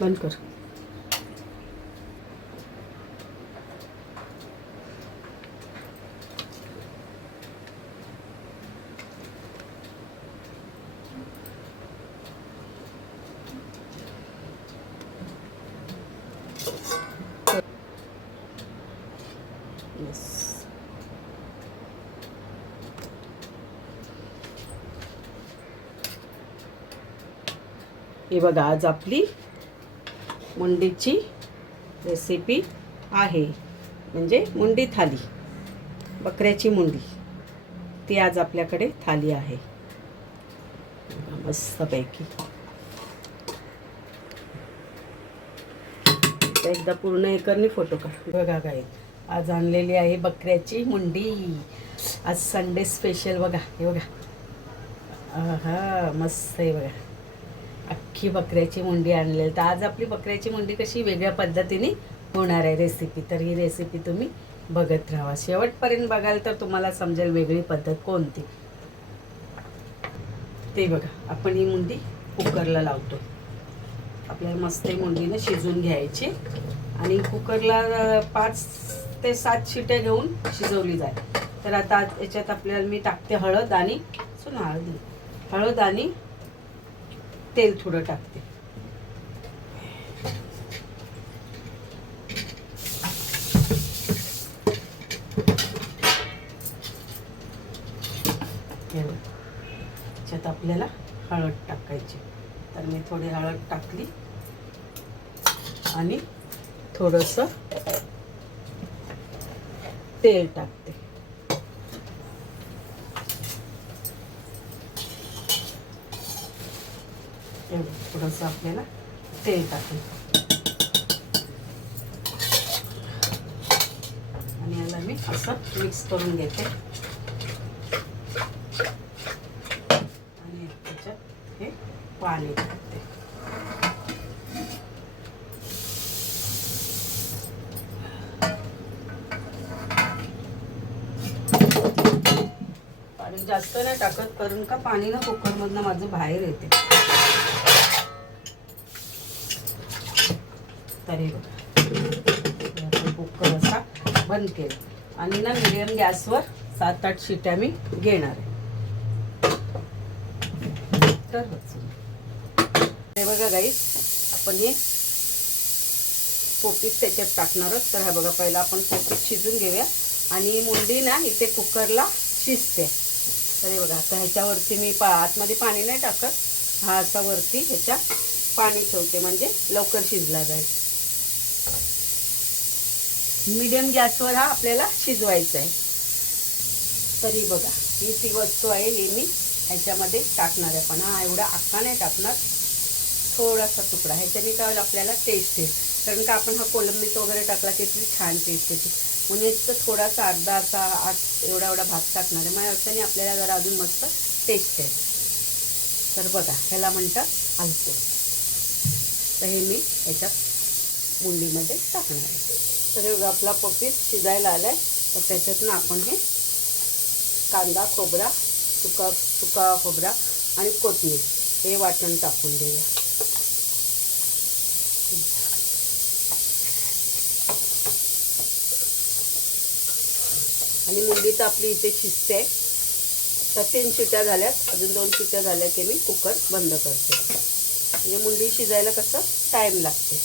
बंद कर. हे बघा, आज आपली मुंडीची रेसिपी आहे, म्हणजे मुंडी थाली, बकऱ्याची मुंडी. ती आज आपल्याकडे थाली आहे मस्तपैकी. एकदा पूर्ण एकरनी फोटो काढ. बघा काय आज आणलेली आहे बकऱ्याची मुंडी. आज संडे स्पेशल. बघा हे बघा, हा मस्त आहे बघा, अख्खी बकऱ्याची मुंडी आणलेली. तर आज आपली बकऱ्याची मुंडी कशी वेगळ्या पद्धतीने होणार आहे रेसिपी. तर ही रेसिपी तुम्ही बघत राहा, शेवटपर्यंत बघाल तर तुम्हाला समजेल वेगळी पद्धत कोणती. ते बघा, आपण ही मुंडी कुकरला लावतो. आपल्याला मस्त ही मुंडीने शिजवून घ्यायची आणि कुकरला 5 ते 7 शिट्या घेऊन शिजवली जाते. तर आता याच्यात आपल्याला मी टाकते हळद आणि हळद आणि तेल थोडं टाकते. याच्यात आपल्याला हळद टाकायची. तर मी थोडी हळद टाकली आणि थोडंसं तेल टाकते. थोडंसं आपल्याला तेल टाकलं आणि याला मी असं मिक्स करून घेते आणि त्याच्यात हे पाणी टाकते. पाणी जास्त नाही टाकत, कारण का पाणी ना कुकरमधनं माझं बाहेर येते. तरी बघा, कुकर असा बंद केला आणि ना मीडियम गॅसवर 7-8 शिट्या मी घेणार आहे. तर हे बघा गाईस, आपण हे पोपीट त्याच्यात टाकणार आहोत. तर हा बघा, पहिला आपण पोपीट शिजून घेऊया आणि मुंडी ना इथे कुकरला शिजते. तर हे बघा, आता ह्याच्यावरती मी आतमध्ये पाणी नाही टाकत, हा असा वरती ह्याच्या पाणी ठेवते म्हणजे लवकर शिजला जाईल. मीडियम गॅसवर हा आपल्याला शिजवायचा आहे. तरी बघा, ही ती वस्तू आहे, ही मी ह्याच्यामध्ये टाकणार आहे. पण हा एवढा अख्खा नाही टाकणार, थोडासा तुकडा. ह्याच्याने काय होईल, आपल्याला टेस्ट येईल. कारण का आपण हा कोलंबीत वगैरे टाकला की ती छान टेस्ट येते. म्हणून याचं थोडासा अर्धा असा एवढा भाग टाकणार आहे. मग अशाने आपल्याला जरा अजून मस्त टेस्ट आहे. तर बघा, ह्याला म्हणतात आलतो. तर हे मी ह्याच्यात मुंडीमध्ये टाकणार आहे. तर आपला पपीस शिजायला आला आहे. तर त्याच्यातनं आपण हे कांदा, खोबरा, सुका खोबरा आणि कोथिंबीर हे वाटण टाकून देऊया. आणि मुंडी तर आपली इथे शिजते. आता 3 शिट्या झाल्यात, अजून 2 शिट्या झाल्या की मी कुकर बंद करते. म्हणजे मुंडी शिजायला कसं टाईम लागते.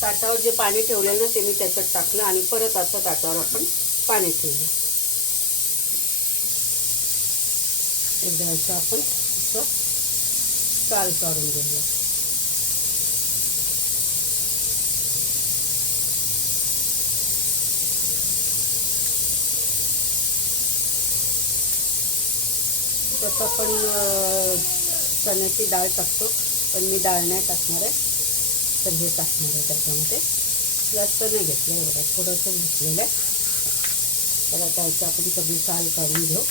ताटावर जे पाणी ठेवलं ना ते मी त्याच्यात टाकलं आणि परत असं ताटावर आपण पाणी ठेवलं. एकदा असं आपण असं साल काढून घेऊया. त्यात आपण चण्याची डाळ टाकतो, पण मी डाळ नाही टाकणार आहे. तर हे टाकणार आहे त्याच्यामध्ये. जास्त नाही घेतलं आहे बघा, थोडंसं घेतलेलं आहे. तर आता ह्याचं आपण सगळी साल काढून घेऊ.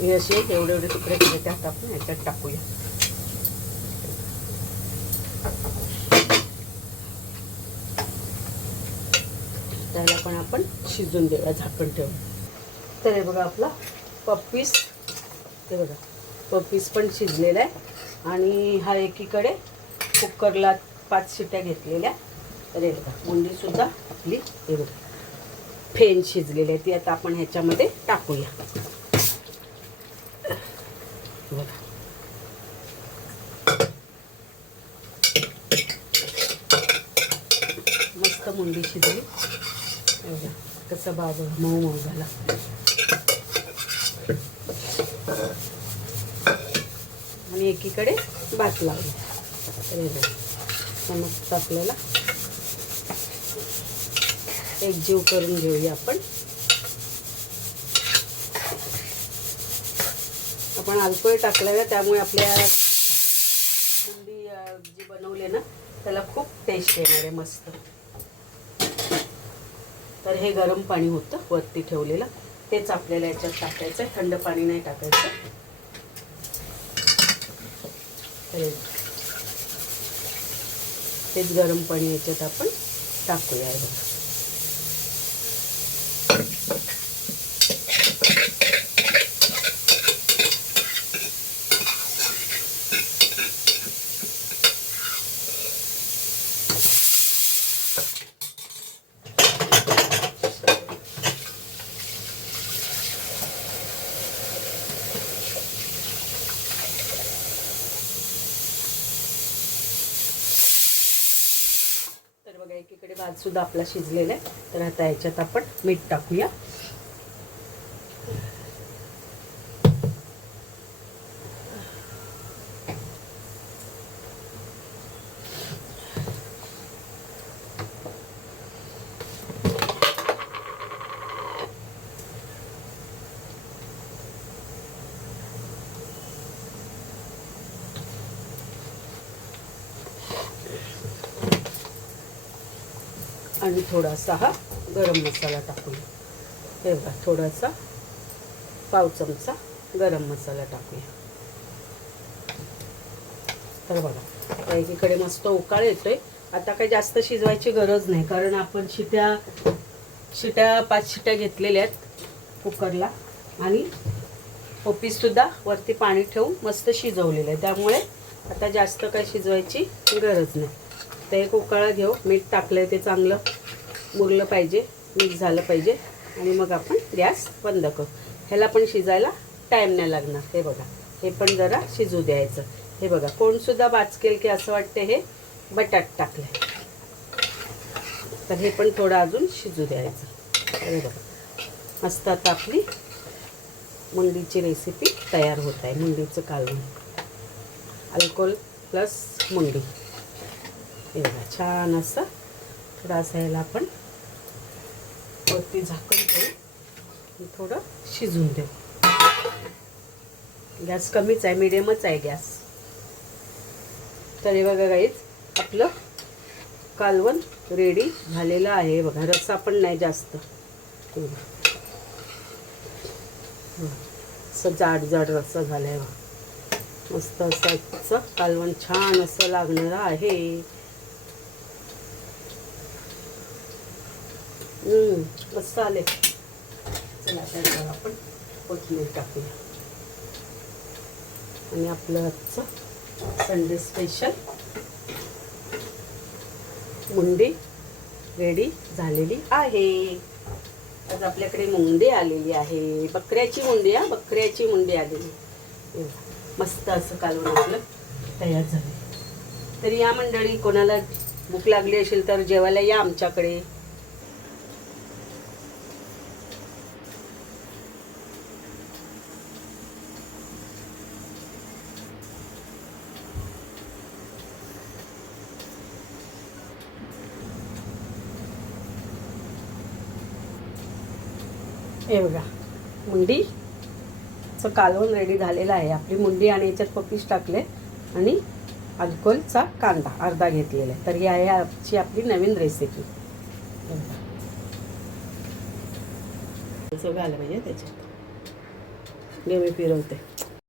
हे असे एवढे तुकडे केले त्यात आपण ह्याच्यात टाकूया. त्याला पण आपण शिजून देऊया झाकण ठेवून. तर हे बघा आपला पप्पीस, हे बघा पप्पीस पण शिजलेला आहे आणि हा एकीकडे कुकरला 5 शिट्या घेतलेल्या. तर हे बघा मुंडीसुद्धा आपली हे बघा फेन शिजलेली आहे. ती आता आपण ह्याच्यामध्ये टाकूया. बघा मस्त मुंडी शिजली. बघा कसं बाबा मऊ मऊ झाला. आणि एकीकडे भात लावला. तर हे बघा मस्त आपल्याला एकजीव करून घेऊया आपण. आपण अल्कोहोल टाकलं आहे त्यामुळे आपल्या मुंडी जी बनवली ना त्याला खूप टेस्ट येणार आहे मस्त. तर हे गरम पाणी होतं वरती ठेवलेलं, तेच आपल्याला याच्यात टाकायचं आहे. थंड पाणी नाही टाकायचं. तेच गरम पाणी याच्यात आपण टाकूया. बघा एकीकडे भात सुद्धा आपला शिजलेला आहे. तर आता याच्यात आपण मीठ टाकूया. आणि थोडासा हा गरम मसाला टाकूया. हे बघा थोडासा पाव चमचा गरम मसाला टाकूया. तर बघा एकीकडे मस्त उकाळ येतोय. आता काही जास्त शिजवायची गरज नाही कारण आपण शिट्या 5 शिट्या घेतलेल्या आहेत कुकरला आणि पप्पीसुद्धा वरती पाणी ठेवून मस्त शिजवलेलं आहे. त्यामुळे आता जास्त काही शिजवायची गरज नाही. तर एक उकाळा घेऊ. मीठ टाकलं आहे ते चांगलं मुरलं पाहिजे, मिक्स झालं पाहिजे आणि मग आपण गॅस बंद करू. ह्याला पण शिजायला टाईम नाही लागणार. हे बघा हे पण जरा शिजू द्यायचं. हे बघा कोणसुद्धा बाचकेल की असं वाटतं हे बटाट टाकलं आहे. तर हे पण थोडं अजून शिजू द्यायचं. हे बघा मस्त आता आपली मुंडीची रेसिपी तयार होत आहे. मुंडीचं कालवण अल्कोहोल प्लस मुंडी. हे बघा छान असं थोडासा ह्याला आपण वरती झाकण ठेवू थोडं शिजून देऊ. गॅस कमीच आहे, मिडियमच आहे गॅस. तर हे बघा गाईज आपलं कालवण रेडी झालेलं आहे. बघा रस्सा पण नाही जास्त, असं जाड जाड रस्सा झाला आहे. मस्त असं कालवण छान असं लागणार आहे. मस्त आले. चला त्याच्यावर आपण कोथिंबीर टाकूया आणि आपलं आजचं संडे स्पेशल मुंडी रेडी झालेली आहे. आज आपल्याकडे मुंडी आलेली आहे. बकऱ्याची मुंडी, बकऱ्याची मुंडी आलेली. मस्त असं कालवण आपलं तयार झालं. तर या मंडळी कोणाला भूक लागली असेल तर जेवायला या आमच्याकडे. हे बघा मुंडीचं कालवण रेडी झालेलं आहे. आपली मुंडी आणि याच्यात पपीस टाकले आणि अल्कोहोलचा कांदा अर्धा घेतलेला आहे. तर ही आहे आजची आपली नवीन रेसिपी. सगळं आलं पाहिजे त्याच्यात. मी फिरवते.